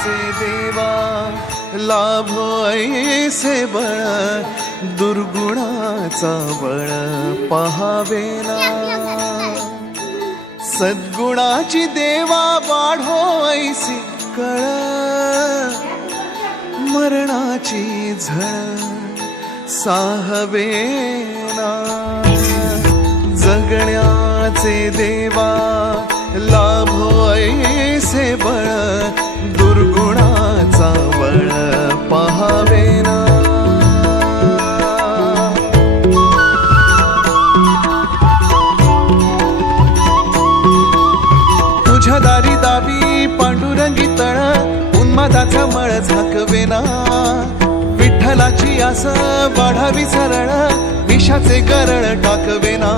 जगण्याचे देवा लाभो ऐसे बळ, दुर्गुणाचा बळ पहावेना। सद्गुणाची देवा वाढो ऐसी कळ, मरणाची झळ साहवेना। जगण्याचे देवा लाभो ऐसे बळ, दुर्गुणाचा बळ पहावेना। तुझ्या दारी दावी पांडुरंगी तळ, उन्मादाचा मळ झाकवेना। विठ्ठलाची आस वाढावी सरळ, विषाचे गरळ टाकवेना।